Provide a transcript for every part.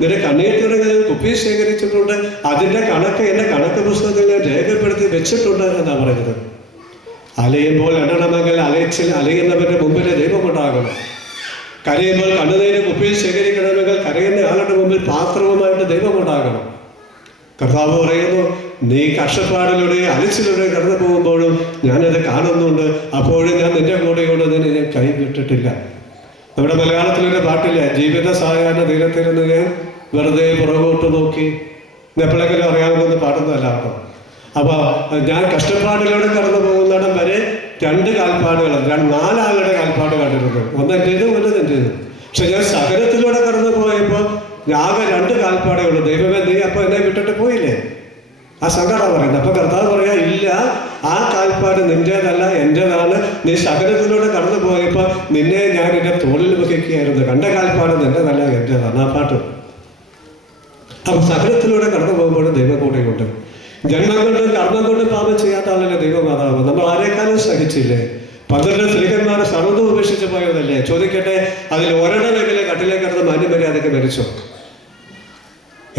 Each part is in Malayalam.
നിന്റെ കണ്ണീർ തുടങ്ങി കുപ്പി ശേഖരിച്ചിട്ടുണ്ട്, അതിന്റെ കണക്ക് എന്റെ കണക്ക് പുസ്തകത്തിൽ ഞാൻ രേഖപ്പെടുത്തി വെച്ചിട്ടുണ്ട് എന്നാണ് പറയുന്നത്. അലയുമ്പോൾ എണ്ണണമെങ്കിൽ അലയുന്നവരുടെ മുമ്പിൽ ദൈവമുണ്ടാകണം. കരയുമ്പോൾ കണ്ണുനീര് കുപ്പിയിൽ ശേഖരിക്കണമെങ്കിൽ കരയുന്ന ആളുടെ മുമ്പിൽ പാത്രവുമായിട്ട് ദൈവമുണ്ടാകണം. കർത്താവ് പറയുന്നു, നീ കഷ്ടപ്പാടിലൂടെ അലച്ചിലൂടെ കടന്നു പോകുമ്പോഴും ഞാനത് കാണുന്നുണ്ട്, അപ്പോഴും ഞാൻ നിന്റെ കൂടെയോട് നിന്നെ ഞാൻ കൈവിട്ടിട്ടില്ല. നമ്മുടെ മലയാളത്തിലൊരു പാട്ടില്ല, ജീവിത സായാഹ്ന തീരത്തിരുന്ന് ഞാൻ വെറുതെ പുറകോട്ട് നോക്കി. എപ്പോഴെങ്കിലും അറിയാവുന്ന പാട്ടൊന്നുമല്ല കേട്ടോ. അപ്പൊ ഞാൻ കഷ്ടപ്പാടിലൂടെ കടന്നു പോകുന്നിടം വരെ 2 കാൽപ്പാടുകൾ, 4 ആളുടെ കാൽപ്പാട് കണ്ടിരുന്നു. ഒന്ന് എൻ്റേതും ഒന്ന് നിൻ്റേതും. പക്ഷെ ഞാൻ സകലത്തിലൂടെ കടന്നു പോയപ്പോൾ ആകെ 2 കാൽപ്പാടേ ഉള്ളൂ. ദൈവമേ, നീ അപ്പൊ എന്നെ വിട്ടിട്ട് പോയില്ലേ? ആ സങ്കടം പറയുന്നത്. അപ്പൊ കർത്താവ് പറയാ, ഇല്ല, ആ കാൽപ്പാട് നിന്റേതല്ല, എൻ്റെതാണ്. നീ സകലത്തിലൂടെ കടന്നു പോയപ്പോൾ നിന്നെ ഞാൻ എൻ്റെ തോളിൽ വഹിക്കുകയായിരുന്നു. 2 കാൽപ്പാട് നിന്റേതല്ല, എൻ്റെതാണ്. ആ പാട്ട്. അപ്പൊ സകലത്തിലൂടെ കടന്നു പോകുമ്പോഴും ദൈവം കൂടെയുണ്ട്. ജന്മം കൊണ്ടും കർമ്മം കൊണ്ടും പാപം ചെയ്യാത്ത ആളല്ലേ ദൈവമാതാവ്. നമ്മൾ ആരെക്കാളും സഹിച്ചില്ലേ? 12 സ്ത്രീകന്മാരെ സർവ്വതും ഉപേക്ഷിച്ച് പോയതല്ലേ? ചോദിക്കട്ടെ, അതിൽ ഒരെണ്ണമെങ്കിലും കട്ടിലേക്ക് കിടന്ന് മാന്യമര്യാദയ്ക്ക് മരിച്ചോ?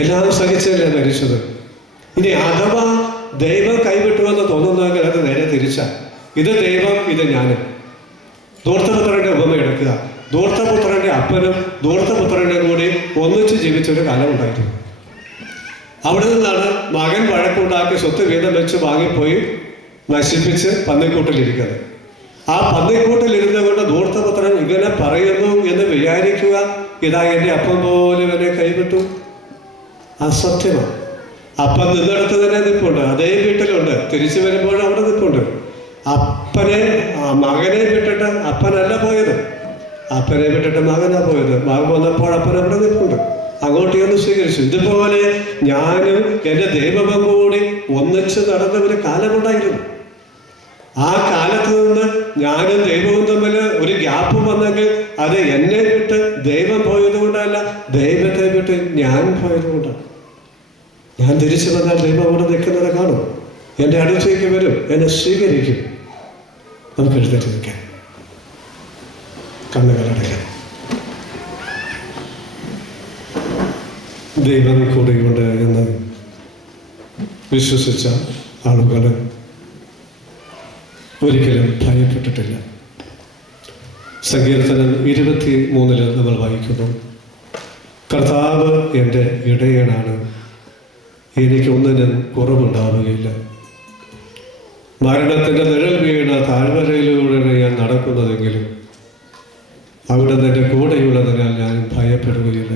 എല്ലാവരും സഹിച്ചല്ലേ മരിച്ചത്. ഇനി അഥവാ ദൈവം കൈവിട്ടുവെന്ന് തോന്നുന്നെങ്കിൽ അത് നേരെ തിരിച്ചാ. ഇത് ദൈവം, ഇത് ഞാനും. ധൂർത്തപുത്രന്റെ ഉപമ എടുക്കുക. ധൂർത്തപുത്രന്റെ അപ്പനും ധൂർത്തപുത്രന്റെ കൂടി ഒന്നിച്ച് ജീവിച്ചൊരു കാലം ഉണ്ടായിരുന്നു. അവിടെ നിന്നാണ് മകൻ വഴക്കുണ്ടാക്കി സ്വത്ത് വീതം വെച്ച് വാങ്ങിപ്പോയി നശിപ്പിച്ച് പന്നിക്കൂട്ടിലിരിക്കുന്നത്. ആ പന്നിക്കൂട്ടിലിരുന്ന കൊണ്ട് ധൂർത്തപുത്രൻ ഇങ്ങനെ പറയുന്നു എന്ന് വിചാരിക്കുക, ഇതാ എൻ്റെ അപ്പം പോലും എന്നെ കൈവിട്ടു. അസത്യമാണ്. അപ്പം നിന്നിടത്ത് തന്നെ നിൽപ്പുണ്ട്, അതേ വീട്ടിലുണ്ട്. തിരിച്ചു വരുമ്പോഴും അവിടെ നിൽപ്പുണ്ട്. മകനെ വിട്ടിട്ട് അപ്പനല്ല പോയത്, അപ്പനെ വിട്ടിട്ട് മകനാ പോയത്. മകൻ വന്നപ്പോൾ അപ്പൻ അവിടെ നിൽപ്പുണ്ട്, അങ്ങോട്ട് ഒന്ന് സ്വീകരിച്ചു. ഇതുപോലെ ഞാനും എൻ്റെ ദൈവവും കൂടി ഒന്നിച്ച് നടന്ന ഒരു കാലമുണ്ടായിരുന്നു. ആ കാലത്ത് നിന്ന് ഞാനും ദൈവവും തമ്മിൽ ഒരു ഗ്യാപ്പ് വന്നെങ്കിൽ അത് എന്നെ വിട്ട് ദൈവം പോയത് കൊണ്ടല്ല, ദൈവത്തെ വിട്ട് ഞാൻ പോയത് കൊണ്ടാണ്. ഞാൻ തിരിച്ചു വന്നാൽ ദൈവം അവിടെ നിൽക്കുന്നത് കാണും, എൻ്റെ അടുത്തേക്ക് വരും, എന്നെ സ്വീകരിക്കും. നമുക്ക് എഴുന്നേറ്റ് നിൽക്കാം, കണ്ണുകളടയ്ക്കാം. ദൈവം കൂടെയുണ്ട് എന്ന് വിശ്വസിച്ച ആളുകൾ ഒരിക്കലും ഭയപ്പെട്ടിട്ടില്ല. സങ്കീർത്തനം 23 നമ്മൾ വായിക്കുന്നു, കർത്താവ് എൻ്റെ ഇടയനാണ്, എനിക്കൊന്നിനും കുറവുണ്ടാവുകയില്ല. മരണത്തിൻ്റെ നിഴൽ വീണ താഴ്വരയിലൂടെ ഞാൻ നടക്കുന്നതെങ്കിലും അവിടെ എൻ്റെ കൂടെയുള്ളതിനാൽ ഞാൻ ഭയപ്പെടുകയില്ല.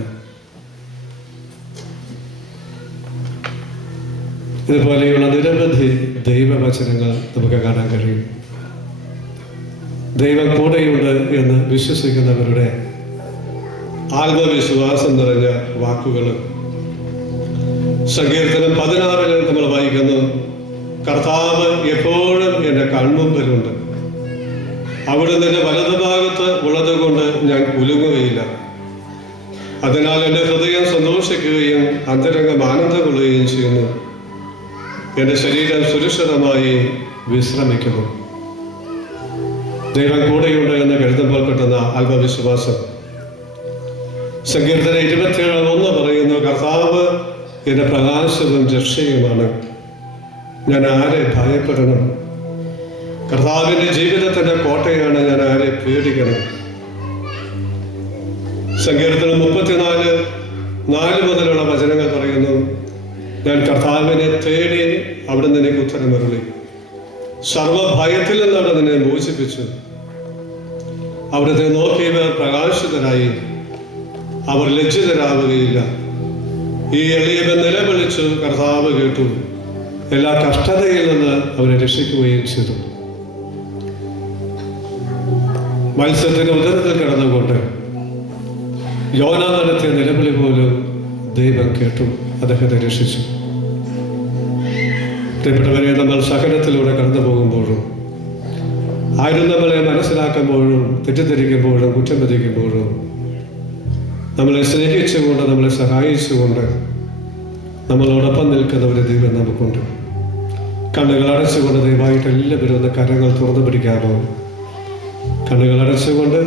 ഇതുപോലെയുള്ള നിരവധി ദൈവവചനങ്ങൾ നമുക്ക് കാണാൻ കഴിയും. ദൈവം കൂടെയുണ്ട് എന്ന് വിശ്വസിക്കുന്നവരുടെ ആത്മവിശ്വാസം നിറഞ്ഞ വാക്കുകൾ സങ്കീർത്തനം 16 നമ്മൾ വായിക്കുന്നു, കർത്താവ് എപ്പോഴും എൻ്റെ കൺമുമ്പിലുണ്ട്, അവിടുന്ന് എൻ്റെ വലതുഭാഗത്ത് ഉള്ളത് കൊണ്ട് ഞാൻ കുലുങ്ങുകയില്ല. അതിനാൽ എൻ്റെ ഹൃദയം സന്തോഷിക്കുകയും അന്തരംഗം ആനന്ദം കൊള്ളുകയും ചെയ്യുന്നു. എൻ്റെ ശരീരം സുരക്ഷിതമായി വിശ്രമിക്കുന്നു. ദൈവം കൂടെയുണ്ട് എന്ന് കരുതുമ്പോൾ കിട്ടുന്ന ആത്മവിശ്വാസം. സങ്കീർത്തനം 27:1 പറയുന്നു, കർത്താവ് എൻ്റെ പ്രകാശവും രക്ഷയുമാണ്, ഞാൻ ആരെ ഭയപ്പെടണം? കർത്താവിൻ്റെ ജീവിതത്തിൻ്റെ കോട്ടയാണ്, ഞാൻ ആരെ പേടിക്കണം? സങ്കീർത്തനം 34:4 മുതലുള്ള വചനങ്ങൾ പറയുന്നു, ഞാൻ കർത്താവിനെ തേടി, അവിടുന്ന് എനിക്ക് ഉത്തരമരുളി. സർവഭയത്തിൽ നിന്നാണ് നിന്നെ മോചിപ്പിച്ചു. അവിടുത്തെ നോക്കിയവർ പ്രകാശിതരായി, അവർ ലജ്ജിതരാവുകയില്ല. ഈ എളിയവൻ നിലവിളിച്ചു, കർത്താവ് കേട്ടു, എല്ലാ കഷ്ടതയിൽ നിന്ന് അവരെ രക്ഷിക്കുകയും ചെയ്തു. മത്സ്യത്തിന്റെ ഉദരത്തിൽ കിടന്നുകൊണ്ട് യോന നടത്തിയ നിലവിളി പോലും ദൈവം കേട്ടു, അദ്ദേഹത്തെ രക്ഷിച്ചു. പ്രിയപ്പെട്ടവരെ, നമ്മൾ സഹനത്തിലൂടെ കടന്നു പോകുമ്പോഴും ആരും നമ്മളെ മനസ്സിലാക്കുമ്പോഴും തെറ്റിദ്ധരിക്കുമ്പോഴും കുറ്റം വിധിക്കുമ്പോഴും നമ്മളെ സ്നേഹിച്ചുകൊണ്ട് നമ്മളെ സഹായിച്ചുകൊണ്ട് നമ്മളോടൊപ്പം നിൽക്കുന്ന ഒരു ദൈവം നമുക്കുണ്ട്. കണ്ണുകൾ അടച്ചുകൊണ്ട് ദയവായിട്ട് എല്ലാവരും ഒന്ന് കരങ്ങൾ തുറന്നു പിടിക്കാമോ? കണ്ണുകൾ അടച്ചുകൊണ്ട്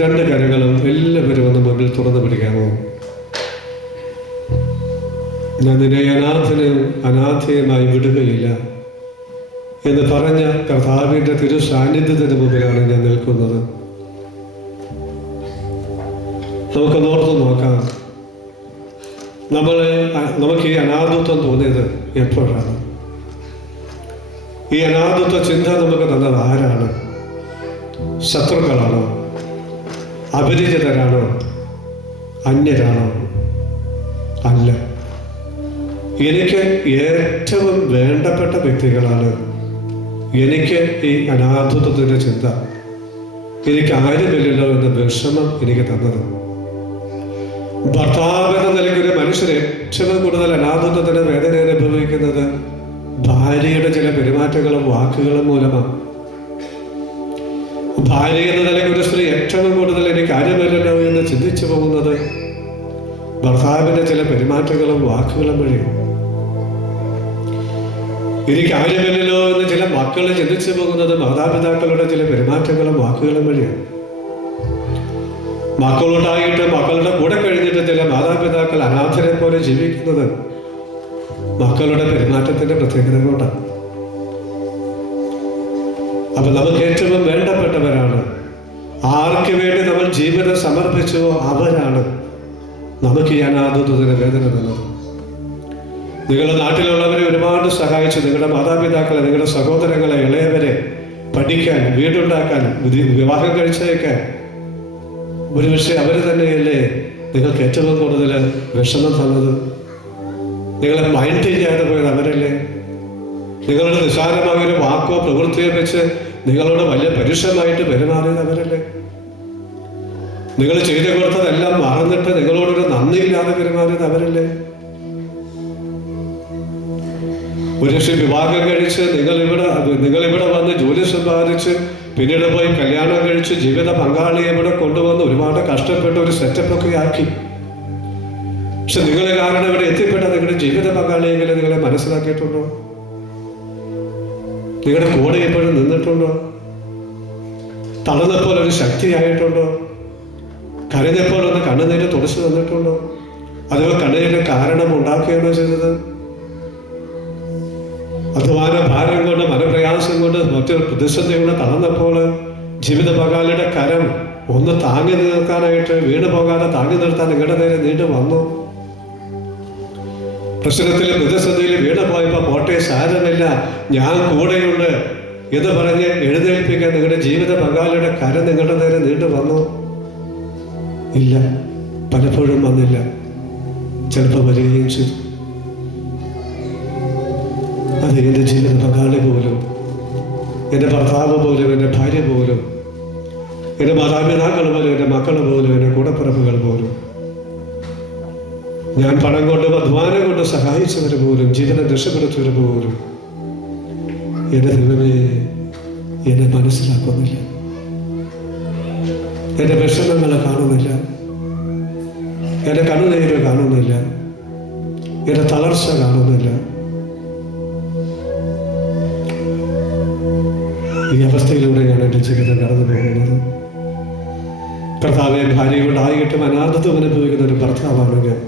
2 കരങ്ങളും എല്ലാവരും ഒന്ന് മുന്നിൽ തുറന്നു പിടിക്കാമോ? ഞാൻ നിന്നെ അനാഥയുമായി വിടുകയില്ല എന്ന് പറഞ്ഞ കർത്താവിൻ്റെ തിരു സാന്നിധ്യത്തിന് മുമ്പിലാണ് ഞാൻ നിൽക്കുന്നത്. നമുക്ക് ഓർത്ത് നോക്കാം, നമുക്ക് ഈ അനാഥത്വം തോന്നിയത് എപ്പോഴാണ്? ഈ അനാഥത്വ ചിന്ത നമുക്ക് തന്നത് ആരാണ്? ശത്രുക്കളാണോ? അപരിചിതരാണോ? അന്യരാണോ? അല്ല, എനിക്ക് ഏറ്റവും വേണ്ടപ്പെട്ട വ്യക്തികളാണ് എനിക്ക് ഈ അനാഥത്വത്തിൻ്റെ ചിന്ത, എനിക്ക് ആരുമില്ലല്ലോ എന്ന വിഷമം എനിക്ക് തന്നത്. ഭർത്താവ് എന്ന നിലയ്ക്ക് ഒരു മനുഷ്യർ ഏറ്റവും കൂടുതൽ അനാഥത്വത്തിന് വേദന അനുഭവിക്കുന്നത് ഭാര്യയുടെ ചില പെരുമാറ്റങ്ങളും വാക്കുകളും മൂലമാണ്. ഭാര്യ എന്ന നിലയ്ക്ക് ഒരു സ്ത്രീ ഏറ്റവും കൂടുതൽ എനിക്ക് ആരുമില്ലല്ലോ എന്ന് ചിന്തിച്ചു പോകുന്നത് ഭർത്താവിന്റെ ചില പെരുമാറ്റങ്ങളും വാക്കുകളും വഴിയാണ്. എനിക്ക് ആരുമില്ലല്ലോ എന്ന് ചില മക്കൾ ചിന്തിച്ചു പോകുന്നത് മാതാപിതാക്കളുടെ ചില പെരുമാറ്റങ്ങളും വാക്കുകളും വഴിയാണ്. മക്കളുണ്ടായിട്ട് മക്കളുടെ കൂടെ കഴിഞ്ഞിട്ട് ചില മാതാപിതാക്കൾ അനാഥരെ പോലെ ജീവിക്കുന്നത് മക്കളുടെ പെരുമാറ്റത്തിന്റെ പ്രത്യേകത കൊണ്ടാണ്. അപ്പൊ നമുക്ക് ഏറ്റവും വേണ്ടപ്പെട്ടവരാണ്, ആർക്ക് വേണ്ടി നമ്മൾ ജീവിതം സമർപ്പിച്ചുവോ അവരാണ് നമുക്ക് ഈ അനാഥത്വത്തിന് വേദന തന്നത്. നിങ്ങളുടെ നാട്ടിലുള്ളവരെ ഒരുപാട് സഹായിച്ചു, നിങ്ങളുടെ മാതാപിതാക്കളെ, നിങ്ങളുടെ സഹോദരങ്ങളെ, ഇളയവരെ പഠിക്കാൻ, വീടുണ്ടാക്കാൻ, വിവാഹം കഴിച്ചേക്കാൻ ഒരുപക്ഷെ അവർ തന്നെയല്ലേ നിങ്ങൾക്ക് ഏറ്റവും കൂടുതൽ വിഷമം തന്നത്? നിങ്ങളെ മൈൻഡ് ചെയ്യാതെ പോയത് അവരല്ലേ? നിങ്ങളുടെ നിസ്സാരമായ ഒരു വാക്കോ പ്രവൃത്തിയോ വെച്ച് നിങ്ങളോട് വലിയ പരുഷമായിട്ട് പെരുമാറിയത് അവരല്ലേ? നിങ്ങൾ ചെയ്തു കൊടുത്തതെല്ലാം മറന്നിട്ട് നിങ്ങളോടൊരു നന്ദിയില്ലാതെ പെരുമാറിയത് അവരല്ലേ? ഒരുപക്ഷെ വിവാഹം കഴിച്ച് നിങ്ങളിവിടെ വന്ന് ജോലി സമ്പാദിച്ച് പിന്നീട് പോയി കല്യാണം കഴിച്ച് ജീവിത പങ്കാളിയെ ഇവിടെ കൊണ്ടുവന്ന് ഒരുപാട് കഷ്ടപ്പെട്ട് ഒരു സെറ്റപ്പൊക്കെ ആക്കി. പക്ഷെ നിങ്ങളെ കാരണം ഇവിടെ എത്തിപ്പെട്ട നിങ്ങളുടെ ജീവിത പങ്കാളിയെങ്കിലും നിങ്ങളെ മനസ്സിലാക്കിയിട്ടുണ്ടോ? നിങ്ങളുടെ കൂടെ എപ്പോഴും നിന്നിട്ടുണ്ടോ? തളർന്നപ്പോൾ ഒരു ശക്തിയായിട്ടുണ്ടോ? കരഞ്ഞപ്പോൾ ഒന്ന് കണ്ണുനീര് തുടച്ചു തന്നിട്ടുണ്ടോ? അതുപോലെ കണ്ണുനീരിന് കാരണം ഉണ്ടാക്കുകയാണോ ചെയ്തത്? അധ്വാന ഭാരം കൊണ്ട്, മനപ്രയാസം കൊണ്ട്, മറ്റൊരു പ്രതിസന്ധികളെ തളർന്നപ്പോൾ ജീവിത പങ്കാളിയുടെ കരം ഒന്ന് താങ്ങി നിർത്താനായിട്ട്, വീണ് പോകാതെ താങ്ങി നിർത്താൻ നിങ്ങളുടെ നേരെ നീണ്ടു വന്നു. പ്രശ്നത്തിൽ പ്രതിസന്ധിയിൽ വീണ് പോയപ്പോൾ പോട്ടെ സാരമില്ല, ഞാൻ കൂടെയുണ്ട് എന്ന് പറഞ്ഞ് എഴുന്നേൽപ്പിക്കാൻ നിങ്ങളുടെ ജീവിത പങ്കാളിയുടെ കരം നിങ്ങളുടെ നേരെ നീണ്ടു വന്നു? ഇല്ല, പലപ്പോഴും വന്നില്ല, ചിലപ്പോൾ വരികയും ചെയ്തു. അത് എൻ്റെ ജീവിത പങ്കാളി പോലും, എൻ്റെ ഭർത്താവ് പോലും, എൻ്റെ ഭാര്യ പോലും, എൻ്റെ മാതാപിതാക്കൾ പോലും, എൻ്റെ മക്കൾ പോലും, എൻ്റെ കൂടപ്പിറപ്പുകൾ പോലും, ഞാൻ പണം കൊണ്ടും അധ്വാനം കൊണ്ട് സഹായിച്ചവർ പോലും, ജീവിതം രക്ഷപ്പെടുത്തിയവർ പോലും എൻ്റെ ദൈവമേ എന്നെ മനസ്സിലാക്കുന്നില്ല, എൻ്റെ വിഷമങ്ങളെ കാണുന്നില്ല, എൻ്റെ കണ്ണുനീര് കാണുന്നില്ല, എൻ്റെ തളർച്ച കാണുന്നില്ല. ഈ അവസ്ഥയിലൂടെയാണ് എൻ്റെ ജീവിതം കടന്നു പോകുന്നത്. കർത്താവെ, ഭാര്യയോടായിട്ടും അനാഥത്വം അനുഭവിക്കുന്ന ഒരു ഭർത്താവാണ് ഞാൻ.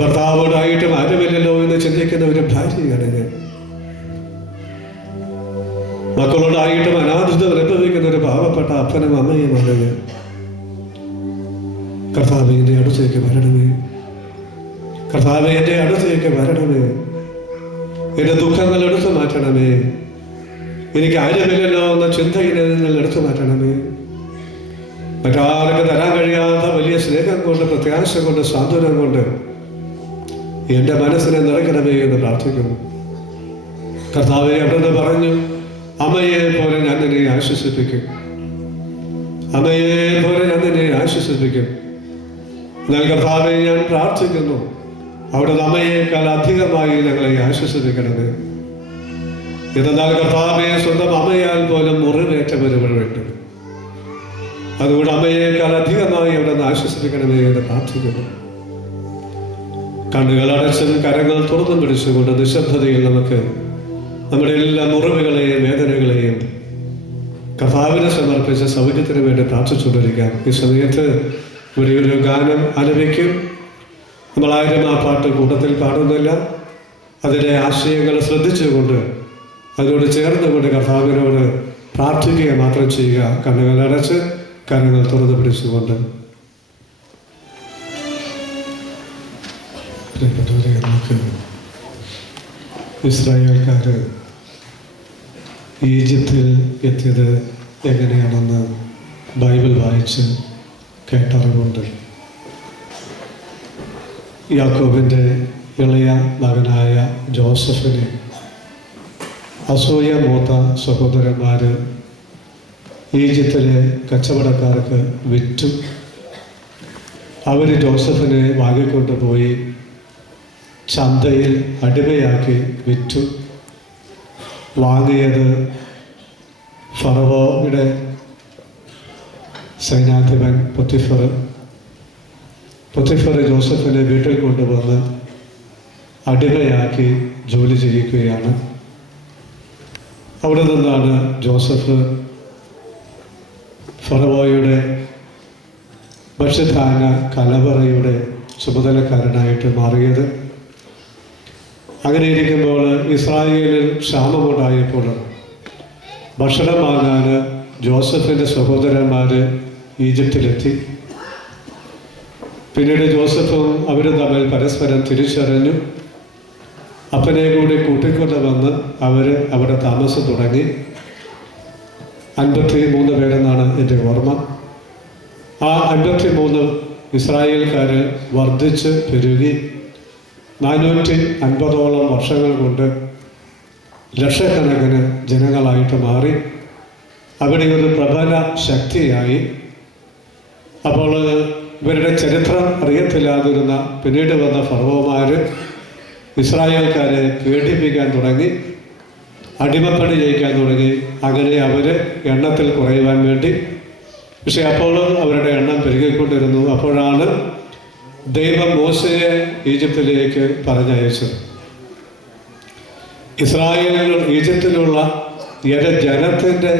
ഭർത്താവോടായിട്ടും ആരുമില്ലല്ലോ എന്ന് ചിന്തിക്കുന്ന ഒരു ഭാര്യയാണ് ഞാൻ. മക്കളോടായിട്ടും അനാഥത്വം അനുഭവിക്കുന്ന ഒരു പാവപ്പെട്ട അപ്പനും അമ്മയുമാണ് ഞാൻ. കർത്താവെ, എൻ്റെ അടുത്തേക്ക് വരണമേ. കർത്താവെ, എൻ്റെ അടുത്തേക്ക് വരണമേ. എൻ്റെ ദുഃഖങ്ങൾ എടുത്തു മാറ്റണമേ. എനിക്ക് ആരുമില്ലല്ലോ എന്ന ചിന്തയിനെ നിങ്ങൾ എടുത്തു മാറ്റണമേ. മറ്റാർക്കും തരാൻ കഴിയാത്ത വലിയ സ്നേഹം കൊണ്ട്, പ്രത്യാശ കൊണ്ട്, സാന്ത്വനം കൊണ്ട് എൻ്റെ മനസ്സിനെ നിറയ്ക്കണമേ എന്ന് പ്രാർത്ഥിക്കുന്നു. കർത്താവെ, അവിടുന്ന് പറഞ്ഞു, അമ്മയെ പോലെ ഞാൻ നിന്നെ ആശ്വസിപ്പിക്കും, അമ്മയെ പോലെ ഞാൻ നിന്നെ ആശ്വസിപ്പിക്കും. എന്നാൽ കർത്താവെ, ഞാൻ പ്രാർത്ഥിക്കുന്നു, അവിടുന്ന് അമ്മയേക്കാൾ അധികമായി ഞങ്ങളെ ആശ്വസിപ്പിക്കണമേ. എന്നാൽ കർത്താവെ, സ്വന്തം അമ്മയാൽ പോലും മുറിവേറ്റവരുമുണ്ട്. അതുകൊണ്ട് അമ്മയേക്കാൾ അധികമായി അവിടുന്ന് ആശ്വസിപ്പിക്കണമേ എന്ന് പ്രാർത്ഥിക്കുന്നു. കണ്ണുകൾ അടച്ചും കരങ്ങൾ തുറന്നും പിടിച്ചുകൊണ്ട് നിശബ്ദതയിൽ നമുക്ക് നമ്മുടെ എല്ലാ മുറിവുകളെയും വേദനകളെയും കർത്താവിനെ സമർപ്പിച്ച സൗഖ്യത്തിന് വേണ്ടി പ്രാർത്ഥിച്ചുകൊണ്ടിരിക്കാം. ഈ സമയത്ത് ഒരു ഗാനം ആലപിക്കും. നമ്മളാരും ആ പാട്ട് കൂട്ടത്തിൽ പാടുന്നില്ല. അതിലെ ആശയങ്ങൾ ശ്രദ്ധിച്ചുകൊണ്ട് അതിനോട് ചേർന്നുകൊണ്ട് കർത്താവിനോട് പ്രാർത്ഥിക്കുക മാത്രം ചെയ്യുക. കണ്ണുകൾ അടച്ച് കരങ്ങൾ തുറന്നു പിടിച്ചുകൊണ്ട്. പ്രിയപ്പെട്ടവരെ, നമുക്ക് ഇസ്രായേൽക്കാർ ഈജിപ്തിൽ എത്തിയത് എങ്ങനെയാണെന്ന് ബൈബിൾ വായിച്ച് കേട്ടറിവുണ്ട്. യാക്കോബിൻ്റെ ഇളയ മകനായ ജോസഫിനെ അസൂയ മൂത്ത സഹോദരന്മാർ ഈജിപ്തിലെ കച്ചവടക്കാർക്ക് വിറ്റു. അവർ ജോസഫിനെ വാങ്ങിക്കൊണ്ടുപോയി ചന്തയിൽ അടിമയാക്കി വിറ്റു. വാങ്ങിയത് ഫറവോയുടെ സൈന്യാധിപൻ പൊത്തിഫർ ജോസഫിനെ വീട്ടിൽ കൊണ്ടുവന്ന് അടിമയാക്കി ജോലി ചെയ്യിക്കുകയാണ്. അവിടെ നിന്നാണ് ജോസഫ് ഫറവോയുടെ ഭക്ഷ്യധാന കലവറയുടെ ചുമതലക്കാരനായിട്ട് മാറിയത്. അങ്ങനെ ഇരിക്കുമ്പോൾ ഇസ്രായേലിൽ ക്ഷാമമുണ്ടായപ്പോൾ ഭക്ഷണം വാങ്ങാൻ ജോസഫിൻ്റെ സഹോദരന്മാർ ഈജിപ്തിലെത്തി. പിന്നീട് ജോസഫും അവരും തമ്മിൽ പരസ്പരം തിരിച്ചറിഞ്ഞു. അപ്പനെ കൂടി കൂട്ടിക്കൊണ്ട് വന്ന് അവർ അവിടെ താമസം തുടങ്ങി. 53 പേരെന്നാണ് എൻ്റെ ഓർമ്മ. ആ 53 ഇസ്രായേൽക്കാർ വർദ്ധിച്ച് പെരുകി 450ഓളം വർഷങ്ങൾ കൊണ്ട് ലക്ഷക്കണക്കിന് ജനങ്ങളായിട്ട് മാറി. അവിടെ ഒരു പ്രബല ശക്തിയായി. അപ്പോൾ ഇവരുടെ ചരിത്രം അറിയത്തില്ലാതിരുന്ന പിന്നീട് വന്ന ഫറവോമാർ ഇസ്രായേൽക്കാരെ പീഡിപ്പിക്കാൻ തുടങ്ങി, അടിമപ്പണി ചെയ്യിക്കാൻ തുടങ്ങി. അങ്ങനെ അവർ എണ്ണത്തിൽ കുറയുവാൻ വേണ്ടി. പക്ഷെ അപ്പോൾ അവരുടെ എണ്ണം പെരുകിക്കൊണ്ടിരുന്നു. അപ്പോഴാണ് ദൈവം മോശയെ ഈജിപ്തിലേക്ക് പറഞ്ഞയച്ചത്. ഈജിപ്തിലുള്ള എൻ്റെ ജനത്തിൻ്റെ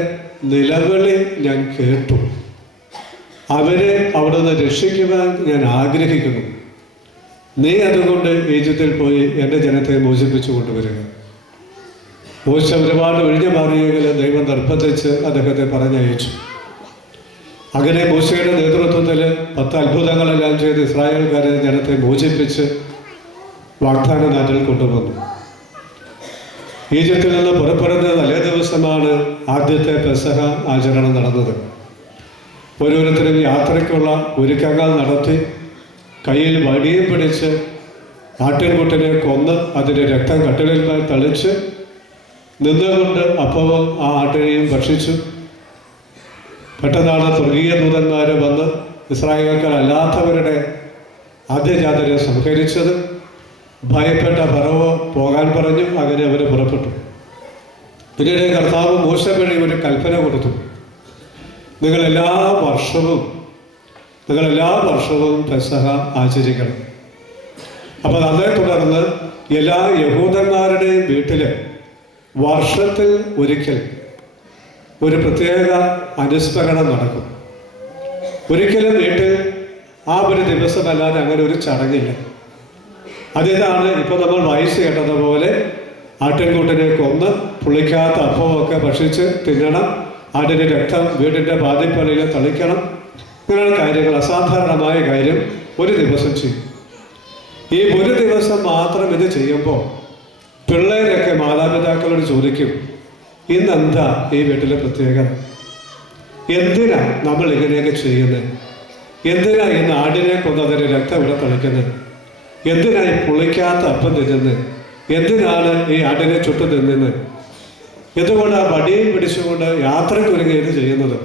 നിലവിളി ഞാൻ കേട്ടു. അവരെ അവിടുന്ന് രക്ഷിക്കുവാൻ ഞാൻ ആഗ്രഹിക്കുന്നു. നീ അതുകൊണ്ട് ഈജിപ്തിൽ പോയി എൻ്റെ ജനത്തെ മോചിപ്പിച്ചു കൊണ്ടുവരിക. മോശ ഒരുപാട് ഒഴിഞ്ഞു മാറിയെങ്കിലും ദൈവം നിർബന്ധിച്ച് അദ്ദേഹത്തെ പറഞ്ഞയച്ചു. അങ്ങനെ മോശയുടെ നേതൃത്വത്തിൽ 10 അത്ഭുതങ്ങളെല്ലാം ചെയ്ത് ഇസ്രായേൽക്കാരെ ജനത്തെ മോചിപ്പിച്ച് വാഗ്ദാന നാട്ടിൽ കൊണ്ടുവന്നു. ഈജിപ്തിൽ നിന്ന് പുറപ്പെടുന്ന തലേ ദിവസമാണ് ആദ്യത്തെ പെസഹ ആചരണം നടന്നത്. ഓരോരുത്തരും യാത്രയ്ക്കുള്ള ഒരുക്കങ്ങൾ നടത്തി കയ്യിൽ വടിയും പിടിച്ച് ആട്ടിൻകുട്ടിനെ കൊന്ന് അതിൻ്റെ രക്തം കട്ടിലിൽ മേൽ തളിച്ച് നിന്നുകൊണ്ട് അപ്പവും ആ ആട്ടിനെയും ഭക്ഷിച്ചു. പെട്ടെന്നാണ് സ്വർഗീയ ദൂതന്മാർ വന്ന് ഇസ്രായേൽക്കാരല്ലാത്തവരുടെ ആദ്യജാതരെ സംഹരിച്ചത്. ഭയപ്പെട്ട ഫറവോ പോകാൻ പറഞ്ഞു. അങ്ങനെ അവർ പുറപ്പെട്ടു. പിന്നീട് കർത്താവ് മോശ വഴി ഒരു കൽപ്പന കൊടുത്തു. നിങ്ങളെല്ലാ വർഷവും പെസഹ ആചരിക്കണം. അപ്പോൾ അതേ തുടർന്ന് എല്ലാ യഹൂദന്മാരുടെയും വീട്ടിൽ വർഷത്തിൽ ഒരിക്കൽ ഒരു പ്രത്യേക അനുസ്മരണം നടക്കും. ഒരിക്കലും വീട്ടിൽ ആ ഒരു ദിവസമല്ലാതെ അങ്ങനെ ഒരു ചടങ്ങില്ല. അതിതാണ് ഇപ്പോൾ നമ്മൾ വായിച്ച് കേട്ടതുപോലെ ആട്ടിൻകൂട്ടിനെ കൊന്ന് പുളിക്കാത്ത അപ്പമൊക്കെ ഭക്ഷിച്ച് തിന്നണം. ആടിൻ്റെ രക്തം വീടിൻ്റെ വാതിൽപ്പള്ളിയിൽ തളിക്കണം. ഇങ്ങനെയുള്ള കാര്യങ്ങൾ, അസാധാരണമായ കാര്യം ഒരു ദിവസം ചെയ്യും. ഈ ഒരു ദിവസം മാത്രം ഇത് ചെയ്യുമ്പോൾ പിള്ളേരൊക്കെ മാതാപിതാക്കളോട് ചോദിക്കും, ഇന്നെന്താ ഈ വീട്ടിലെ പ്രത്യേകത? എന്തിനാ നമ്മൾ ഇങ്ങനെയൊക്കെ ചെയ്യുന്നത്? എന്തിനാ ഈ ആടിനെ കൊന്നതിന് രക്തം ഇവിടെ തളിക്കുന്നത്? എന്തിനാ ഈ പുളിക്കാത്ത അപ്പം തിന്നുന്നത്? എന്തിനാണ് ഈ ആടിനെ ചുട്ടു തിന്നുന്നത്? എന്തുകൊണ്ട് ആ വടിയും പിടിച്ചുകൊണ്ട് യാത്രയ്ക്കൊരുങ്ങി ഇത് ചെയ്യുന്നത്?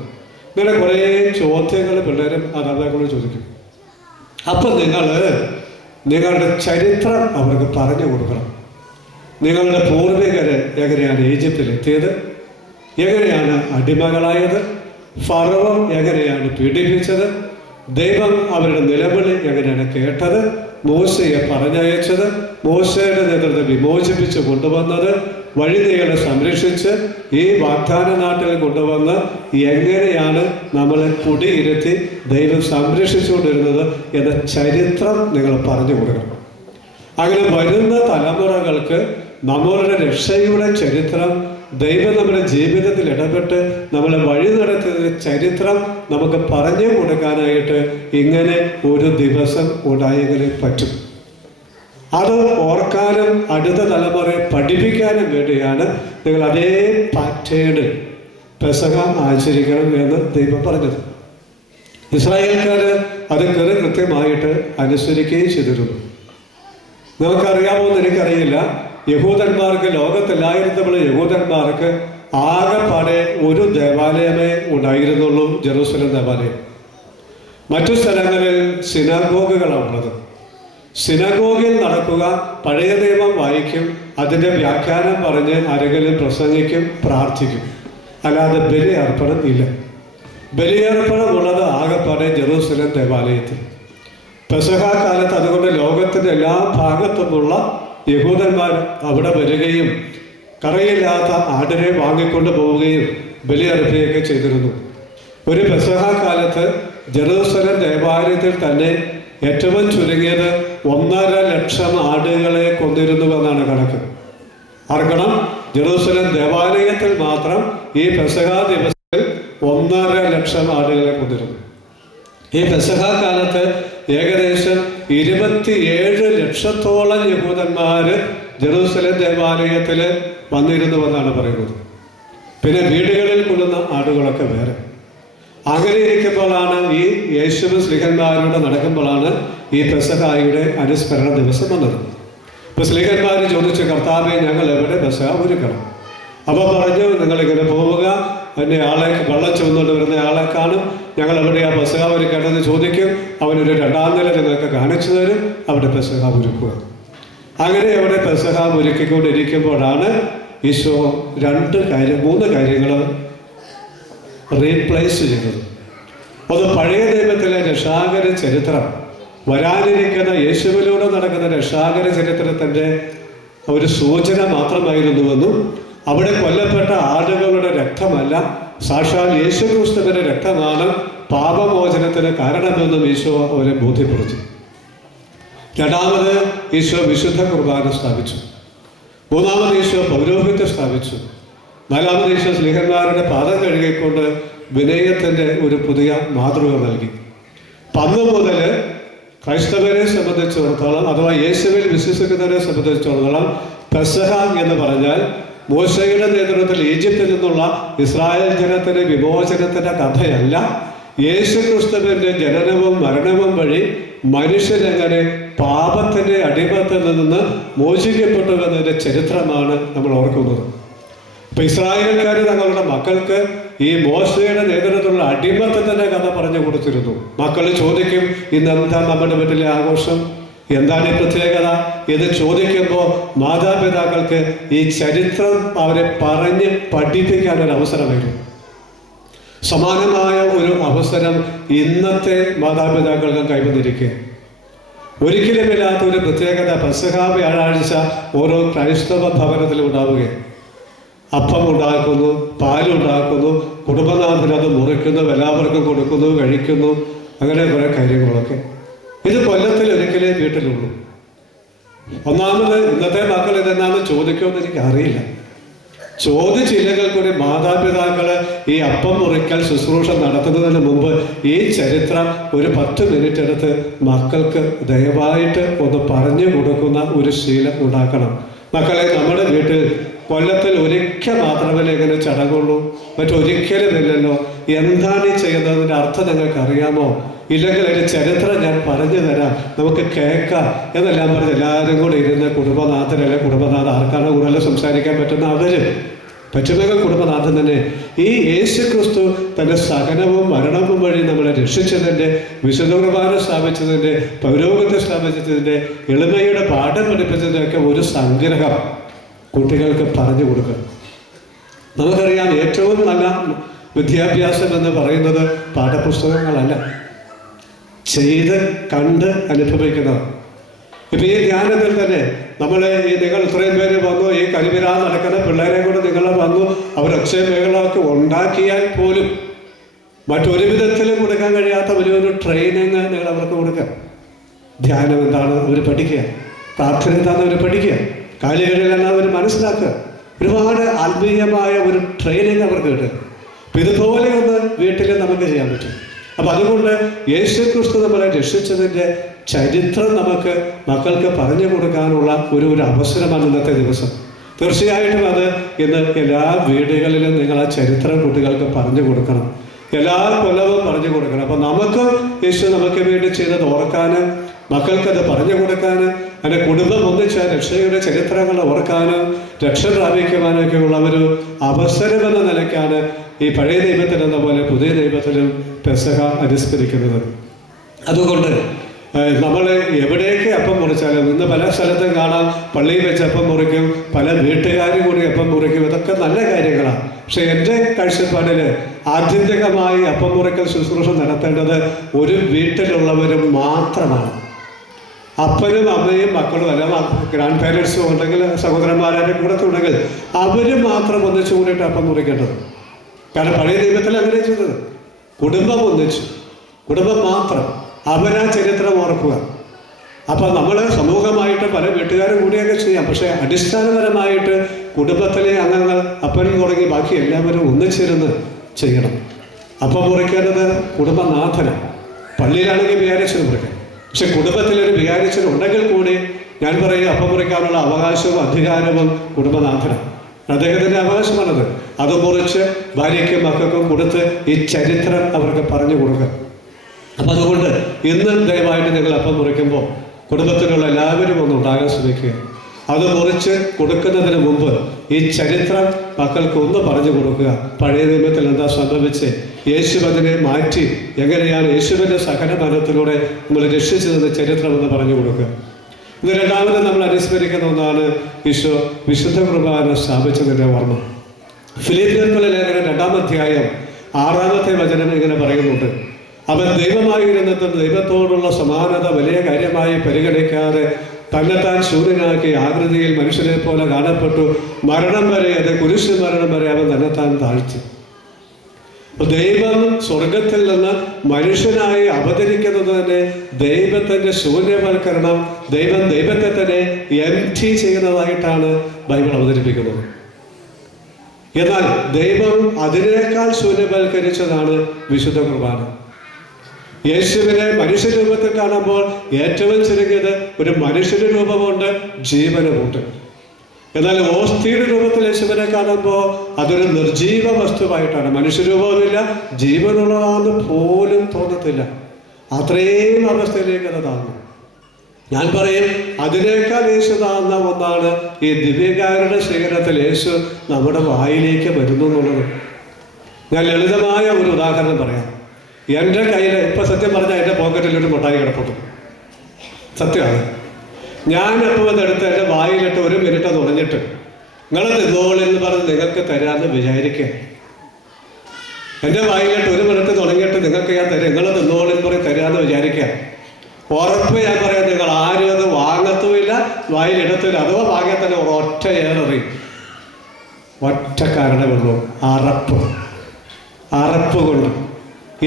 ഇങ്ങനെ കുറേ ചോദ്യങ്ങൾ പിള്ളേരും മാതാപിതാക്കളോട് ചോദിക്കും. അപ്പം നിങ്ങളുടെ ചരിത്രം അവർക്ക് പറഞ്ഞു കൊടുക്കണം. നിങ്ങളുടെ പൂർവികര് എങ്ങനെയാണ് ഈജിപ്തിലെത്തിയത്, എങ്ങനെയാണ് അടിമകളായത്, ഫറവോ എങ്ങനെയാണ് പീഡിപ്പിച്ചത്, ദൈവം അവരുടെ നിലവിളി എങ്ങനെയാണ് കേട്ടത്, മോശയെ പറഞ്ഞയച്ചത്, മോശയുടെ നേതൃത്വം വിമോചിപ്പിച്ച് കൊണ്ടുവന്നത്, വഴിനീളെ സംരക്ഷിച്ച് ഈ വാഗ്ദാന നാട്ടിൽ കൊണ്ടുവന്ന് എങ്ങനെയാണ് നമ്മളെ കുടിയിരുത്തി ദൈവം സംരക്ഷിച്ചുകൊണ്ടിരുന്നത് എന്ന ചരിത്രം നിങ്ങൾ പറഞ്ഞു കൊടുക്കണം. അങ്ങനെ വരുന്ന തലമുറകൾക്ക് നമ്മളുടെ രക്ഷയുടെ ചരിത്രം, ദൈവം നമ്മുടെ ജീവിതത്തിൽ ഇടപെട്ട് നമ്മളെ വഴി നടത്തിയ ചരിത്രം നമുക്ക് പറഞ്ഞു കൊടുക്കാനായിട്ട് ഇങ്ങനെ ഒരു ദിവസം ഉണ്ടായെങ്കിലേ പറ്റും. അത് ഓർക്കാനും അടുത്ത തലമുറയെ പഠിപ്പിക്കാനും വേണ്ടിയാണ് നിങ്ങൾ അതേ പാറ്റേണിൽ പെസഹ ആചരിക്കണം എന്ന് ദൈവം പറഞ്ഞത്. ഇസ്രായേൽക്കാർ അത് കൃത്യമായിട്ട് അനുസരിക്കുകയും ചെയ്തിരുന്നു. നമുക്കറിയാമോന്ന് എനിക്കറിയില്ല, യഹൂദന്മാർക്ക് ലോകത്തെല്ലായിടത്തുമുള്ള യഹൂദന്മാർക്ക് ആകെപ്പാടെ ഒരു ദേവാലയമേ ഉണ്ടായിരുന്നുള്ളൂ, ജെറൂസലം ദേവാലയം. മറ്റു സ്ഥലങ്ങളിൽ സിനഗോഗുകളാണ് ഉള്ളത്. സിനഗോഗിൽ നടക്കുക, പഴയ നിയമം വായിക്കും, അതിൻ്റെ വ്യാഖ്യാനം പറഞ്ഞ് ആരെങ്കിലും പ്രസംഗിക്കും, പ്രാർത്ഥിക്കും. അല്ലാതെ ബലിയർപ്പണം ഇല്ല. ബലിയർപ്പണമുള്ളത് ആകെപ്പാടെ ജെറൂസലം ദേവാലയത്തിൽ. പെസഹ കാലത്ത് അതുകൊണ്ട് ലോകത്തിൻ്റെ എല്ലാ ഭാഗത്തുമുള്ള യഹൂദന്മാർ അവിടെ വരികയും കറയില്ലാത്ത ആടിനെ വാങ്ങിക്കൊണ്ട് പോവുകയും ബലിയർപ്പിക്കുകയൊക്കെ ചെയ്തിരുന്നു. ഒരു പെസഹ കാലത്ത് ജെറൂസലം ദേവാലയത്തിൽ തന്നെ ഏറ്റവും ചുരുങ്ങിയത് 1.5 ലക്ഷം ആടുകളെ കൊന്നിരുന്നുവെന്നാണ് കണക്ക്. ഓർക്കണം, ജെറൂസലം ദേവാലയത്തിൽ മാത്രം ഈ പെസഹ ദിവസത്തിൽ 1.5 ലക്ഷം ആടുകളെ കൊന്നിരുന്നു. ഈ പെസഹ കാലത്ത് ഏകദേശം 27 ലക്ഷത്തോളം യഹൂദന്മാർ ജെറൂസലം ദേവാലയത്തിൽ വന്നിരുന്നുവെന്നാണ് പറയുന്നത്. പിന്നെ വീടുകളിൽ കൊള്ളുന്ന ആടുകളൊക്കെ വേറെ. അങ്ങനെ ഇരിക്കുമ്പോഴാണ് ഈ യേശുവും സ്ലീഹന്മാരോട് നടക്കുമ്പോഴാണ് ഈ പെസഹായുടെ അനുസ്മരണ ദിവസം വന്നത്. ഇപ്പൊ സ്ലീഹന്മാർ ചോദിച്ചു, കർത്താവെ, ഞങ്ങൾ എവിടെ പെസഹ ഒരുക്കണം? അപ്പോൾ പറഞ്ഞു, നിങ്ങളിങ്ങനെ പോവുക, എന്നെ ആളെ വെള്ളം ചുമന്നുകൊണ്ട് വരുന്ന ആളെ കാണും, ഞങ്ങൾ എവിടെയാ പെസഹ ഒരുക്കേണ്ടതെന്ന് ചോദിക്കും, അവനൊരു 2ാം നില നിങ്ങൾക്ക് കാണിച്ചു തരും, അവിടെ പെസഹ ഒരുക്കുക. അങ്ങനെ അവിടെ പെസഹ ഒരുക്കിക്കൊണ്ടിരിക്കുമ്പോഴാണ് ഈശോ 3 കാര്യങ്ങൾ റീപ്ലേസ് ചെയ്തത്. അത് പഴയ നിയമത്തിലെ രക്ഷാകര ചരിത്രം, വരാനിരിക്കുന്ന യേശുവിലൂടെ നടക്കുന്ന രക്ഷാകര ചരിത്രത്തിൻ്റെ ഒരു സൂചന മാത്രമായിരുന്നുവെന്നും അവിടെ കൊല്ലപ്പെട്ട ആടുകളുടെ രക്തമല്ല, സാക്ഷാൽ യേശുക്രിസ്തുവിന്റെ രക്തമാണ് പാപമോചനത്തിന് കാരണമെന്നും ഈശോ അവരെ ബോധ്യപ്പെടുത്തി. 2ാമത് ഈശോ വിശുദ്ധ കുർബാന സ്ഥാപിച്ചു. 3ാമത് ഈശോ പൗരോഹിത്യം സ്ഥാപിച്ചു. 4ാമത് ഈശോ സ്ലീഹന്മാരുടെ പാദം കഴുകിക്കൊണ്ട് വിനയത്തിൻ്റെ ഒരു പുതിയ മാതൃക നൽകി. അന്ന് മുതൽ ക്രൈസ്തവരെ സംബന്ധിച്ചിടത്തോളം, അഥവാ യേശുവിൽ വിശ്വസിക്കുന്നവരെ സംബന്ധിച്ചിടത്തോളം, പെസഹ എന്ന് പറഞ്ഞാൽ മോശയുടെ നേതൃത്വത്തിൽ ഈജിപ്തിൽ നിന്നുള്ള ഇസ്രായേൽ ജനത്തിന്റെ വിമോചനത്തിന്റെ കഥയല്ല, യേശുക്രിസ്തുവിന്റെ ജനനവും മരണവും വഴി മനുഷ്യരെങ്ങനെ പാപത്തിന്റെ അടിമത്തിൽ നിന്ന് മോചിക്കപ്പെട്ടു എന്നതിന്റെ ചരിത്രമാണ് നമ്മൾ ഓർക്കുന്നത്. ഇപ്പൊ ഇസ്രായേൽക്കാർ തങ്ങളുടെ മക്കൾക്ക് ഈ മോശയുടെ നേതൃത്വത്തിലുള്ള അടിമത്തത്തിന്റെ കഥ പറഞ്ഞു കൊടുത്തിരുന്നു. മക്കൾ ചോദിക്കും, ഇന്നെന്താ നമ്മുടെ വീട്ടിലെ ആഘോഷം, എന്താണ് ഈ പ്രത്യേകത എന്ന് ചോദിക്കുമ്പോൾ മാതാപിതാക്കൾക്ക് ഈ ചരിത്രം അവരെ പറഞ്ഞ് പഠിപ്പിക്കാനൊരു അവസരമായിരുന്നു. സമാനമായ ഒരു അവസരം ഇന്നത്തെ മാതാപിതാക്കൾക്ക് കൈവന്നിരിക്കുക. ഒരിക്കലുമില്ലാത്ത ഒരു പ്രത്യേകത പെസഹ വ്യാഴാഴ്ച ഓരോ ക്രൈസ്തവ ഭവനത്തിലും ഉണ്ടാവുകയാണ്. അപ്പം ഉണ്ടാക്കുന്നു, പാലുണ്ടാക്കുന്നു, കുടുംബനാഥന് അത് മുറിക്കുന്നു, എല്ലാവർക്കും കൊടുക്കുന്നു, കഴിക്കുന്നു, അങ്ങനെ കുറേ കാര്യങ്ങളൊക്കെ. ഇത് കൊല്ലത്തിൽ ഒരിക്കലേ വീട്ടിലുള്ളൂ. ഒന്നാമത് ഇന്നത്തെ മക്കൾ ഇതെന്നാന്ന് ചോദിക്കുമെന്ന് എനിക്ക് അറിയില്ല. ചോദിച്ചില്ലെങ്കിൽ കൂടി മാതാപിതാക്കള് ഈ അപ്പം മുറിക്കൽ ശുശ്രൂഷ നടത്തുന്നതിന് മുമ്പ് ഈ ചരിത്രം ഒരു 10 മിനിറ്റ് എടുത്ത് മക്കൾക്ക് ദയവായിട്ട് ഒന്ന് പറഞ്ഞു കൊടുക്കുന്ന ഒരു ശീലം ഉണ്ടാക്കണം. മക്കളെ, നമ്മുടെ വീട്ടിൽ കൊല്ലത്തിൽ ഒരിക്കൽ മാത്രമല്ലേ ഇങ്ങനെ ചടങ്ങുള്ളൂ, മറ്റൊരിക്കലും ഇല്ലല്ലോ. എന്താണ് ഈ ചെയ്യുന്നതിൻ്റെ അർത്ഥം നിങ്ങൾക്ക് അറിയാമോ? ഇല്ലെങ്കിൽ അതിൻ്റെ ചരിത്രം ഞാൻ പറഞ്ഞു തരാം, നമുക്ക് കേൾക്കാം എന്നെല്ലാം പറഞ്ഞ് എല്ലാവരും കൂടെ ഇരുന്ന് കുടുംബനാഥനല്ലേ, കുടുംബനാഥ ആർക്കാണ് കൂടുതൽ സംസാരിക്കാൻ പറ്റുന്ന അവര്, പറ്റുമെങ്കിൽ കുടുംബനാഥൻ തന്നെ. ഈ യേശുക്രിസ്തു തൻ്റെ സഹനവും മരണവും വഴി നമ്മളെ രക്ഷിച്ചതിൻ്റെ, വിശുദ്ധ കുർബാന സ്ഥാപിച്ചതിൻ്റെ, പൗരോഹിത്യം സ്ഥാപിച്ചതിൻ്റെ, എളിമയുടെ പാഠം പഠിപ്പിച്ചതിൻ്റെയൊക്കെ ഒരു സംഗ്രഹം കുട്ടികൾക്ക് പറഞ്ഞു കൊടുക്കുക. നമുക്കറിയാം, ഏറ്റവും നല്ല വിദ്യാഭ്യാസം എന്ന് പറയുന്നത് പാഠപുസ്തകങ്ങളല്ല, ചെയ്ത് കണ്ട് അനുഭവിക്കുന്നത്. ഇപ്പം ഈ ധ്യാനത്തിൽ തന്നെ നമ്മൾ നിങ്ങൾ ഇത്രയും പേര് വന്നു, ഈ കരിവിരാ നടക്കുന്ന പിള്ളേരെ കൊണ്ട് നിങ്ങൾ വന്നു, അവർ ഒച്ചമേളൊക്കെ ഉണ്ടാക്കിയാൽ പോലും മറ്റൊരു വിധത്തിലും കൊടുക്കാൻ കഴിയാത്ത വലിയൊരു ട്രെയിനിങ് നിങ്ങൾ അവർക്ക് കൊടുക്കുക. ധ്യാനം എന്താണ് അവർ പഠിക്കുക, പ്രാർത്ഥന എന്താണെന്ന് അവർ പഠിക്കുക, കാലുകളിലെല്ലാം അവർ മനസ്സിലാക്കുക. ഒരുപാട് ആത്മീയമായ ഒരു ട്രെയിനിങ് അവർക്ക് കിട്ടുക. അപ്പം ഇതുപോലെ ഒന്ന് വീട്ടിൽ നമുക്ക് ചെയ്യാൻ പറ്റും. അപ്പം അതുകൊണ്ട് യേശു ക്രിസ്തു നമ്മളെ രക്ഷിച്ചതിൻ്റെ ചരിത്രം നമുക്ക് മക്കൾക്ക് പറഞ്ഞു കൊടുക്കാനുള്ള ഒരു അവസരമാണ് ഇന്നത്തെ ദിവസം. തീർച്ചയായിട്ടും അത് ഇന്ന് എല്ലാ വീടുകളിലും നിങ്ങൾ ആ ചരിത്രം കുട്ടികൾക്ക് പറഞ്ഞു കൊടുക്കണം. എല്ലാ കൊല്ലവും പറഞ്ഞു കൊടുക്കണം. അപ്പം നമുക്ക് യേശു നമുക്ക് വേണ്ടി ചെയ്തത് ഓർക്കാനും മക്കൾക്കത് പറഞ്ഞു കൊടുക്കാനും അതിൻ്റെ കുടുംബം ഒന്നിച്ച രക്ഷയുടെ ചരിത്രങ്ങൾ ഓർക്കാനും രക്ഷ പ്രാപിക്കുവാനൊക്കെയുള്ള ഒരു അവസരമെന്ന നിലയ്ക്കാണ് ഈ പഴയ നിയമത്തിലെന്ന പോലെ പുതിയ നിയമത്തിലും പെസഹ അനുസ്മരിക്കുന്നത്. അതുകൊണ്ട് നമ്മൾ എവിടെയൊക്കെ അപ്പം മുറിച്ചാലും ഇന്ന് പല സ്ഥലത്തും കാണാം, പള്ളിയിൽ വെച്ച് അപ്പം മുറിക്കും, പല വീട്ടുകാരും കൂടി അപ്പം മുറിക്കും. ഇതൊക്കെ നല്ല കാര്യങ്ങളാണ്. പക്ഷെ എൻ്റെ കാഴ്ചപ്പാടിൽ ആത്യന്തികമായി അപ്പം മുറിക്കൽ ശുശ്രൂഷ നടത്തേണ്ടത് ഒരു വീട്ടിലുള്ളവരും മാത്രമാണ്. അപ്പനും അമ്മയും മക്കളും അല്ല, ഗ്രാൻഡ് പേരൻസും ഉണ്ടെങ്കിൽ സഹോദരന്മാരുടെ കൂടെ ഉണ്ടെങ്കിൽ അവർ മാത്രം ഒന്നിച്ചു കൂടിയിട്ട് അപ്പം മുറിക്കേണ്ടത്. കാരണം പഴയ നിയമത്തിൽ അങ്ങനെ ചെയ്തത് കുടുംബം ഒന്നിച്ചു, കുടുംബം മാത്രം അവരാ ചരിത്രം ഓർക്കുക. അപ്പം നമ്മൾ സമൂഹമായിട്ട് പല വീട്ടുകാരും കൂടിയൊക്കെ ചെയ്യാം. പക്ഷേ അടിസ്ഥാനപരമായിട്ട് കുടുംബത്തിലെ അംഗങ്ങൾ അപ്പനും തുടങ്ങി ബാക്കി എല്ലാവരും ഒന്നിച്ചിരുന്ന് ചെയ്യണം. അപ്പം മുറിക്കേണ്ടത് കുടുംബനാഥനാണ്. പള്ളിയിലാണെങ്കിൽ വികാരിച്ചത് മുറിക്കണം. പക്ഷെ കുടുംബത്തിലൊരു വികാരിച്ചത് ഉണ്ടെങ്കിൽ കൂടി ഞാൻ പറയും അപ്പം മുറിക്കാനുള്ള അവകാശവും അധികാരവും കുടുംബനാഥനാണ്. അദ്ദേഹത്തിൻ്റെ അവകാശമാണത്. അത് മുറിച്ച് ഭാര്യയ്ക്കും മക്കൾക്കും കൊടുത്ത് ഈ ചരിത്രം അവർക്ക് പറഞ്ഞു കൊടുക്കുക. അപ്പം അതുകൊണ്ട് ഇന്ന് ദയവായിട്ട് നിങ്ങൾ അപ്പം മുറിക്കുമ്പോൾ കുടുംബത്തിലുള്ള എല്ലാവരും ഒന്ന് ഉണ്ടാകാൻ ശ്രമിക്കുക. അത് മുറിച്ച് കൊടുക്കുന്നതിന് മുമ്പ് ഈ ചരിത്രം മക്കൾക്ക് ഒന്ന് പറഞ്ഞു കൊടുക്കുക. പഴയ നിയമത്തിൽ എന്താ സംഭവിച്ച് യേശു അതിനെ മാറ്റി എങ്ങനെയാണ് യേശുവിൻ്റെ സഹനമരണത്തിലൂടെ നമ്മൾ രക്ഷിച്ചതെന്ന് ചരിത്രം എന്ന് പറഞ്ഞു കൊടുക്കുക. ഇന്ന് രണ്ടാമത് നമ്മൾ അനുസ്മരിക്കുന്ന ഒന്നാണ് ഈശോ വിശുദ്ധ കുർബാന സ്ഥാപിച്ചതിൻ്റെ ഓർമ്മ. ഫിലിപ്പിയർക്കുള്ള ലേഖനം 2-ാം അധ്യായം 6-ാമത്തെ വചനം ഇങ്ങനെ പറയുന്നുണ്ട്: അവൻ ദൈവമായിരുന്നിട്ടും ദൈവത്തോടുള്ള സമാനത വലിയ കാര്യമായി പരിഗണിക്കാതെ തന്നെത്താൻ ശൂന്യനാക്കി ആകൃതിയിൽ മനുഷ്യനെ പോലെ കാണപ്പെട്ടു, മരണം വരെ, അത് കുരിശ് മരണം വരെ അവൻ തന്നെത്താൻ താഴ്ത്തി. ദൈവം സ്വർഗത്തിൽ നിന്ന് മനുഷ്യനായി അവതരിക്കുന്നത് തന്നെ ദൈവത്തിൻ്റെ ശൂന്യവൽക്കരണം, ദൈവം ദൈവത്തെ തന്നെ എംപ്റ്റി ചെയ്യുന്നതായിട്ടാണ് ബൈബിൾ അവതരിപ്പിക്കുന്നത്. എന്നാൽ ദൈവം അതിനേക്കാൾ ശൂന്യവൽക്കരിച്ചതാണ് വിശുദ്ധ കുർബാന. യേശുവിനെ മനുഷ്യരൂപത്തിൽ കാണുമ്പോൾ ഏറ്റവും ചുരുങ്ങിയത് ഒരു മനുഷ്യന്റെ രൂപമുണ്ട്, ജീവനുമുണ്ട്. എന്നാൽ ഓസ്തിയുടെ രൂപത്തിൽ യേശുവിനെ കാണുമ്പോൾ അതൊരു നിർജീവ വസ്തുവായിട്ടാണ്. മനുഷ്യരൂപവുമില്ല, ജീവനുള്ളതാണെന്ന് പോലും തോന്നത്തില്ല. അത്രയും അവസ്ഥയിലേക്ക് അത് താഴ്ന്നു. ഞാൻ പറയും, അതിനേക്കാൾ യേശു താഴ്ന്ന ഒന്നാണ് ഈ ദിവ്യകാരുടെ സ്വീകരണത്തിൽ യേശു നമ്മുടെ വായിലേക്ക് വരുന്നു എന്നുള്ളത്. ഞാൻ ലളിതമായ ഒരു ഉദാഹരണം പറയാം. എൻ്റെ കയ്യിൽ ഇപ്പം സത്യം പറഞ്ഞാൽ എൻ്റെ പോക്കറ്റിൽ ഒരു മുട്ടായി കിടപ്പുണ്ട്. സത്യമാണ്. ഞാൻ അപ്പോൾ അതെടുത്ത് എൻ്റെ വായിലിട്ട് 1 മിനിറ്റ് തുടങ്ങിയിട്ട് നിങ്ങൾ തിന്നോളെന്ന് പറഞ്ഞ് നിങ്ങൾക്ക് തരാമെന്ന് വിചാരിക്കുക. എൻ്റെ വായിലിട്ട് 1 മിനിറ്റ് തുടങ്ങിയിട്ട് നിങ്ങൾക്ക് ഞാൻ തരാം, നിങ്ങൾ തിന്നോളെന്ന് പറഞ്ഞ് തരാമെന്ന് വിചാരിക്കുക. ഉറപ്പ് ഞാൻ പറയാം, നിങ്ങൾ ആരും അത് വാങ്ങത്തുമില്ല, വായിലിടത്തില്ല. അഥവാ വാങ്ങിയാൽ തന്നെ ഒറ്റ ഏറെറിയും. ഒറ്റ കാരണമുള്ളൂ, അറപ്പ് കൊണ്ട്.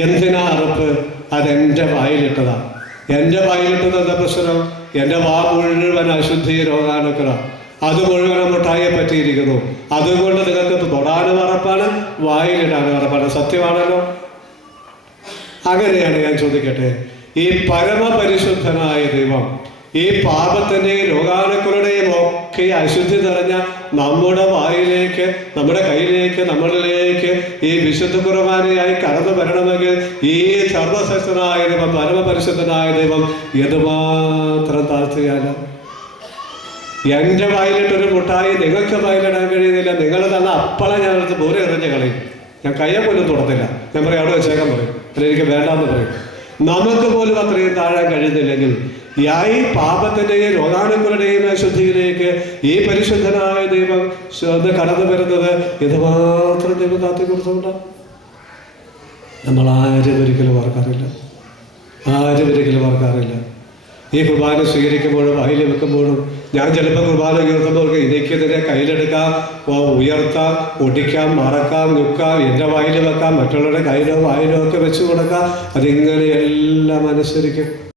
എന്തിനാ അറപ്പ്? അതെൻ്റെ വായിലിട്ടതാണ്. എൻ്റെ വായിലിട്ടത് എന്താ പ്രശ്നം? എൻ്റെ വാ മുഴുവൻ അശുദ്ധി രോഗാണുക്കളാണ്. അത് മുഴുവൻ മുട്ടായെ പറ്റിയിരിക്കുന്നു. അതുകൊണ്ട് നിങ്ങൾക്ക് തൊടാനും അറപ്പാണ്, വായിലിടാനും അറപ്പാണ്. സത്യമാണല്ലോ. അങ്ങനെയാണ് ഞാൻ ചോദിക്കട്ടെ, ഈ പരമപരിശുദ്ധനായ ദൈവം ഈ പാപത്തിൻ്റെയും രോഗാണുക്കളുടെയും ഒക്കെ അശുദ്ധി നിറഞ്ഞ നമ്മുടെ വായിലേക്ക്, നമ്മുടെ കയ്യിലേക്ക്, നമ്മളിലേക്ക് ഈ വിശുദ്ധ കുർബാനയായി കടന്നു വരണമെങ്കിൽ ഈ സർവശക്തനായ ദൈവം, പരമപരിശുദ്ധനായ ദൈവം എന്തുമാത്രം താഴ്ത്തുകയാണ്. എൻ്റെ വായിലിട്ടൊരു മുട്ടായി നിങ്ങൾക്ക് വായിലിടാൻ കഴിയുന്നില്ല. നിങ്ങൾ തന്നെ അപ്പളെ ഞാനടുത്ത് ദൂരെ എറിഞ്ഞ് കളയും. ഞാൻ കയ്യെ പോലും തുടത്തില്ല. ഞാൻ പറയും അവിടെ വെച്ചേക്കാൻ പറയും, അല്ല എനിക്ക് വേണ്ടാന്ന് പറയും. നമുക്ക് പോലും അത്രയും താഴാൻ കഴിയുന്നില്ലെങ്കിൽ ഈ പാപത്തിൻ്റെയും രോഗാണുക്കളുടെയും അശുദ്ധിയിലേക്ക് ഈ പരിശുദ്ധനായ ദൈവം കടന്നു വരുന്നത് എന്തുമാത്രം ദൈവം കാത്തി കൊടുത്തുകൊണ്ടാണ്. നമ്മൾ ആരും ഒരിക്കലും ഓർക്കാറില്ല. ഈ കുർബാന സ്വീകരിക്കുമ്പോഴും വായിൽ വെക്കുമ്പോഴും ഞാൻ ചിലപ്പോൾ കുർബാന ഉയർത്തുമ്പോൾ എനിക്കിതിനെ കയ്യിലെടുക്കാം, ഉയർത്താം, ഒടിക്കാം, മറക്കാം, ഞുക്കാം, എൻ്റെ വായിൽ വെക്കാം, മറ്റുള്ളവരുടെ കയ്യിലോ വായിലോ ഒക്കെ വെച്ച് കൊടുക്കാം. അതിങ്ങനെ എല്ലാം അനുസരിക്കും.